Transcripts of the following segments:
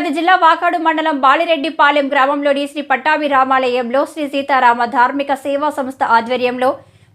తిరుపతి జిల్లా వాకాడు మండలం బాలిరెడ్డిపాలెం గ్రామంలోని శ్రీ పట్టాభి రామాలయంలో శ్రీ సీతారామ ధార్మిక సేవా సంస్థ ఆధ్వర్యంలో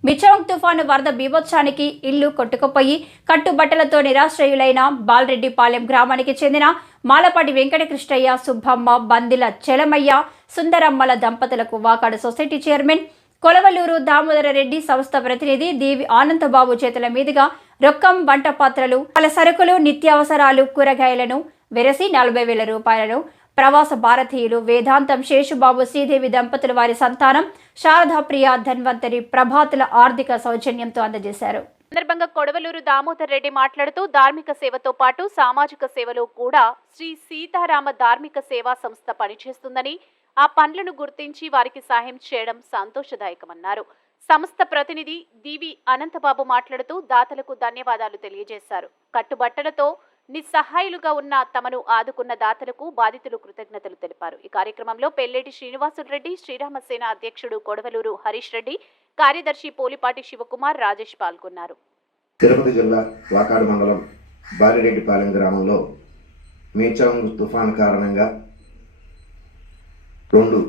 మిచౌంగ్ తుఫాను వరద బీభత్సానికి ఇల్లు కొట్టుకుపోయి కట్టుబట్టలతో నిరాశ్రయులైన బాలిరెడ్డిపాలెం గ్రామానికి చెందిన మాలపాటి వెంకటకృష్ణయ్య, సుబ్బమ్మ, బందిల చెలమయ్య, సుందరమ్మల దంపతులకు వాకాడు సొసైటీ చైర్మన్ కొలవలూరు దామోదర రెడ్డి, సంస్థ ప్రతినిధి దీవి ఆనందబాబు చేతుల మీదుగా రొక్కం, వంట పాత్రలు, పల సరుకులు, నిత్యావసరాలు, కూరగాయలను వెరసి 40,000 రూపాయలను ప్రవాస భారతీయులు వేదాంతం, శేషుబాబు, శ్రీదేవి దంపతులు వారి సంతానం శారదాప్రియ, ధన్వంతరి, ప్రభాతుల ఆర్థిక సౌజన్యంతో అందజేశారు. సందర్భంగా కొడవలూరు దామోదర్ రెడ్డి మాట్లాడుతూ ధార్మిక సేవతో పాటు సామాజిక సేవలో కూడా శ్రీ సీతారామ ధార్మిక సేవా సంస్థ పనిచేస్తుందని, ఆ పనులను గుర్తించి వారికి సహాయం చేయడం సంతోషదాయకమన్నారు. సంస్థ ప్రతినిధి దీవి అనంతబాబు మాట్లాడుతూ దాతలకు ధన్యవాదాలు తెలియజేశారు. కట్టుబట్టలతో నిస్సహాయులుగా ఉన్న తమను ఆదుకున్న దాతలకు బాధితులు కృతజ్ఞతలు తెలిపారు. ఈ కార్యక్రమంలో పెల్లేటి శ్రీనివాసులు రెడ్డి, శ్రీరామసేన అధ్యక్షుడు కొడవలూరు హరీష్ రెడ్డి, కార్యదర్శి పోలిపాటి శివకుమార్, రాజేష్ పాల్గొన్నారు. తిరుపతి జిల్లా వాకాడు మండలం బాలిరెడ్డిపాలెం గ్రామంలో మీచౌంగ్ తుఫాన్ కారణంగా 2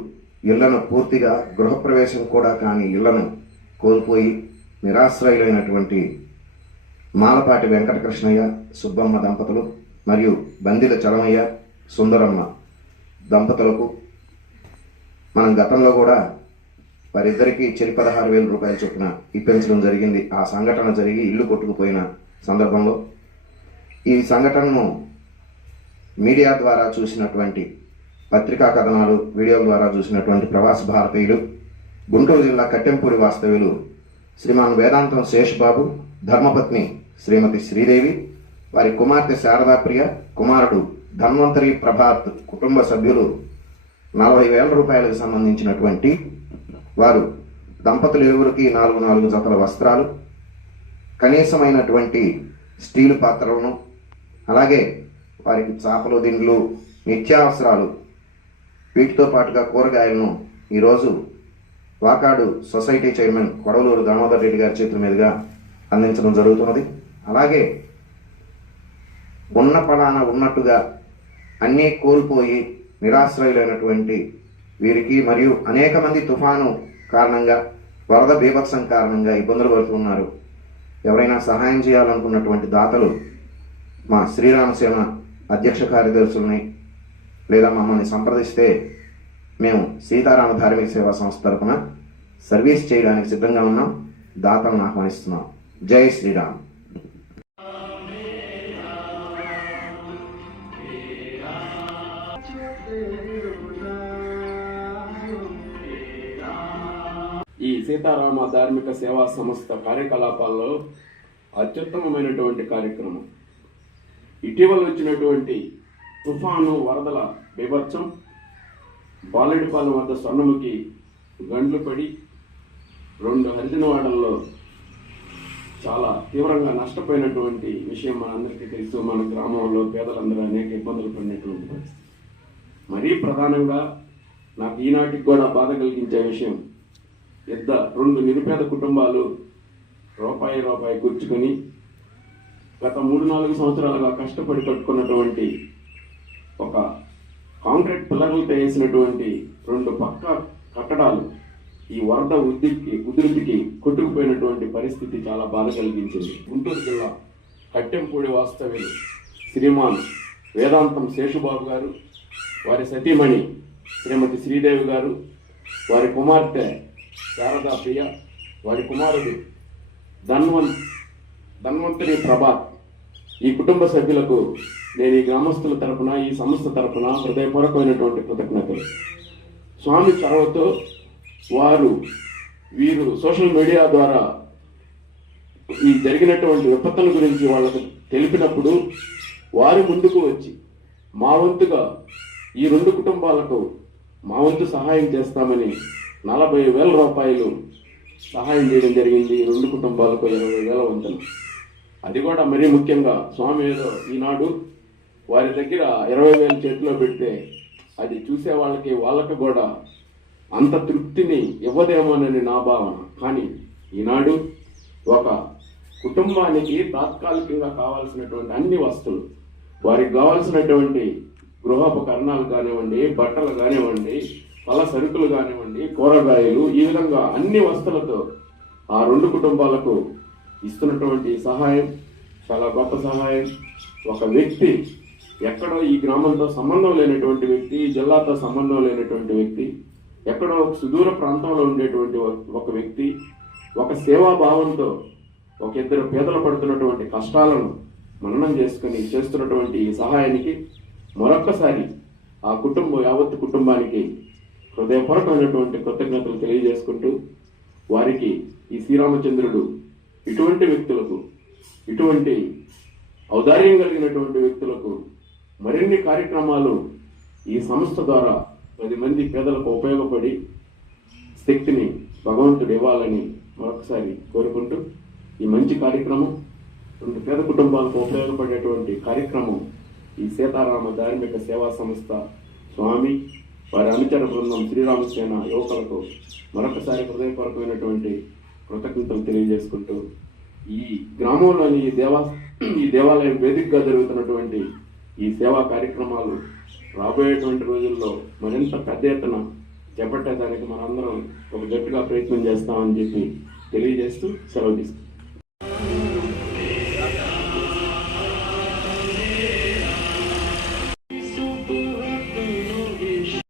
ఇళ్లను పూర్తిగా గృహప్రవేశం కూడా కాని ఇళ్లను కోల్పోయి నిరాశ్రయులైనటువంటి మాలపాటి వెంకటకృష్ణయ్య, సుబ్బమ్మ దంపతులు మరియు బందిల చలమయ్య, సుందరమ్మ దంపతులకు మనం గతంలో కూడా వారిద్దరికీ 16,000 రూపాయల చొప్పున ఇప్పించడం జరిగింది. ఆ సంఘటన జరిగి ఇల్లు కొట్టుకుపోయిన సందర్భంలో ఈ సంఘటనను మీడియా ద్వారా చూసినటువంటి, పత్రికా కథనాలు, వీడియోల ద్వారా చూసినటువంటి ప్రవాస భారతీయులు, గుంటూరు జిల్లా కట్టెంపూడి వాస్తవ్యులు శ్రీమాన్ వేదాంతం శేషుబాబు, ధర్మపత్ని శ్రీమతి శ్రీదేవి, వారి కుమార్తె శారదాప్రియ, కుమారుడు ధన్వంతరి, ప్రభాత్ కుటుంబ సభ్యులు 40,000 రూపాయలకు సంబంధించినటువంటి వారు దంపతులు ఇరువురికి 4 జతల వస్త్రాలు, కనీసమైనటువంటి స్టీలు పాత్రలను, అలాగే వారికి చాపలు, దిండ్లు, నిత్యావసరాలు, వీటితో పాటుగా కూరగాయలను ఈరోజు వాకాడు సొసైటీ చైర్మన్ కొడవలూరు దామోదర్ రెడ్డి గారి చేతుల మీదుగా అందించడం జరుగుతున్నది. అలాగే ఉన్న పలాన ఉన్నట్టుగా అన్నీ కోల్పోయి నిరాశ్రయులైనటువంటి వీరికి మరియు అనేక మంది తుఫాను కారణంగా, వరద బీభత్సం కారణంగా ఇబ్బందులు పడుతున్నారు. ఎవరైనా సహాయం చేయాలనుకున్నటువంటి దాతలు మా శ్రీరామసేన అధ్యక్ష కార్యదర్శులని లేదా మమ్మల్ని సంప్రదిస్తే మేము సీతారామ ధార్మిక సేవా సంస్థ తరఫున సర్వీస్ చేయడానికి సిద్ధంగా ఉన్నాం. దాతలను ఆహ్వానిస్తున్నాం. జై శ్రీరామ్. ఈ సీతారామ ధార్మిక సేవా సంస్థ కార్యకలాపాల్లో అత్యుత్తమమైనటువంటి కార్యక్రమం ఇటీవల వచ్చినటువంటి తుఫాను వరదల బీభత్సం బాలిరెడ్డిపాలెం వద్ద స్వర్ణముఖి గండ్లు పడి 2 హరిజనవాడల్లో చాలా తీవ్రంగా నష్టపోయినటువంటి విషయం మనందరికీ తెలుసు. మన గ్రామంలో పేదలందరూ అనేక ఇబ్బందులు పడినటువంటి పరిస్థితి. మరీ ప్రధానంగా నాకు ఈనాటికి కూడా బాధ కలిగించే విషయం, 2 నిరుపేద కుటుంబాలు రూపాయి కూర్చుకొని గత 3-4 సంవత్సరాలుగా కష్టపడి కట్టుకున్నటువంటి ఒక కాంక్రీట్ పిల్లర్లతో వేసినటువంటి 2 పక్క కట్టడాలు ఈ వరద ఉధృతికి కొట్టుకుపోయినటువంటి పరిస్థితి చాలా బాధ కలిగించింది. గుంటూరు జిల్లా కట్టెంపూడి వాస్తవ్యులు శ్రీమాన్ వేదాంతం శేషుబాబు గారు, వారి సతీమణి శ్రీమతి శ్రీదేవి గారు, వారి కుమార్తె శారదాప్రియ, వారి కుమారుడు ధన్వంతరి, ప్రభాత్, ఈ కుటుంబ సభ్యులకు నేను ఈ గ్రామస్తుల తరపున, ఈ సంస్థ తరపున హృదయపూర్వకమైనటువంటి కృతజ్ఞతలు. స్వామి చొరవతో వీరు సోషల్ మీడియా ద్వారా ఈ జరిగినటువంటి విపత్తుల గురించి వాళ్ళకు తెలిపినప్పుడు వారు ముందుకు వచ్చి మా వంతుగా ఈ 2 కుటుంబాలకు మా వంతు సహాయం చేస్తామని 40,000 రూపాయలు సహాయం చేయడం జరిగింది. 2 కుటుంబాలకు 20,000 వంతులు. అది కూడా మరీ ముఖ్యంగా స్వామి ఏదో ఈనాడు వారి దగ్గర 20,000 చేతిలో పెడితే అది చూసే వాళ్ళకి కూడా అంత తృప్తిని ఇవ్వదేమోనని నా భావన. కానీ ఈనాడు ఒక కుటుంబానికి తాత్కాలికంగా కావాల్సినటువంటి అన్ని వస్తువులు, వారికి కావాల్సినటువంటి గృహోపకరణాలు కానివ్వండి, బట్టలు కానివ్వండి, పళ్ళ సరుకులు కానివ్వండి, కూరగాయలు, ఈ విధంగా అన్ని వస్తువులతో ఆ 2 కుటుంబాలకు ఇస్తున్నటువంటి సహాయం చాలా గొప్ప సహాయం. ఒక వ్యక్తి ఎక్కడో ఈ గ్రామంతో సంబంధం లేనటువంటి వ్యక్తి, ఈ జిల్లాతో సంబంధం లేనటువంటి వ్యక్తి, ఎక్కడో సుదూర ప్రాంతంలో ఉండేటువంటి ఒక వ్యక్తి ఒక సేవాభావంతో ఒక ఇద్దరు పేదలు పడుతున్నటువంటి కష్టాలను మననం చేసుకుని చేస్తున్నటువంటి ఈ సహాయానికి మరొక్కసారి ఆ యావత్ కుటుంబానికి హృదయపూర్వకమైనటువంటి కృతజ్ఞతలు తెలియజేసుకుంటూ, వారికి ఈ శ్రీరామచంద్రుడు ఇటువంటి వ్యక్తులకు, ఇటువంటి ఔదార్యం కలిగినటువంటి వ్యక్తులకు మరిన్ని కార్యక్రమాలు ఈ సంస్థ ద్వారా 10 మంది పేదలకు ఉపయోగపడి శక్తిని భగవంతుడు ఇవ్వాలని మరొకసారి కోరుకుంటూ, ఈ మంచి కార్యక్రమం 2 పేద కుటుంబాలకు ఉపయోగపడేటువంటి కార్యక్రమం ఈ సీతారామ ధార్మిక సేవా సంస్థ స్వామి వారి అనుచర బృందం శ్రీరామసేన యువకులకు మరొకసారి హృదయపూర్వకమైనటువంటి కృతజ్ఞతలు తెలియజేసుకుంటూ, ఈ గ్రామంలోని ఈ దేవాలయం వేదికగా జరుగుతున్నటువంటి ఈ సేవా కార్యక్రమాలు రాబోయేటువంటి రోజుల్లో మరింత పెద్ద ఎత్తున చేపట్టేదానికి మనందరం ఒక గట్టిగా ప్రయత్నం చేస్తామని చెప్పి తెలియజేస్తూ సెలవు తీసుకుంటాం.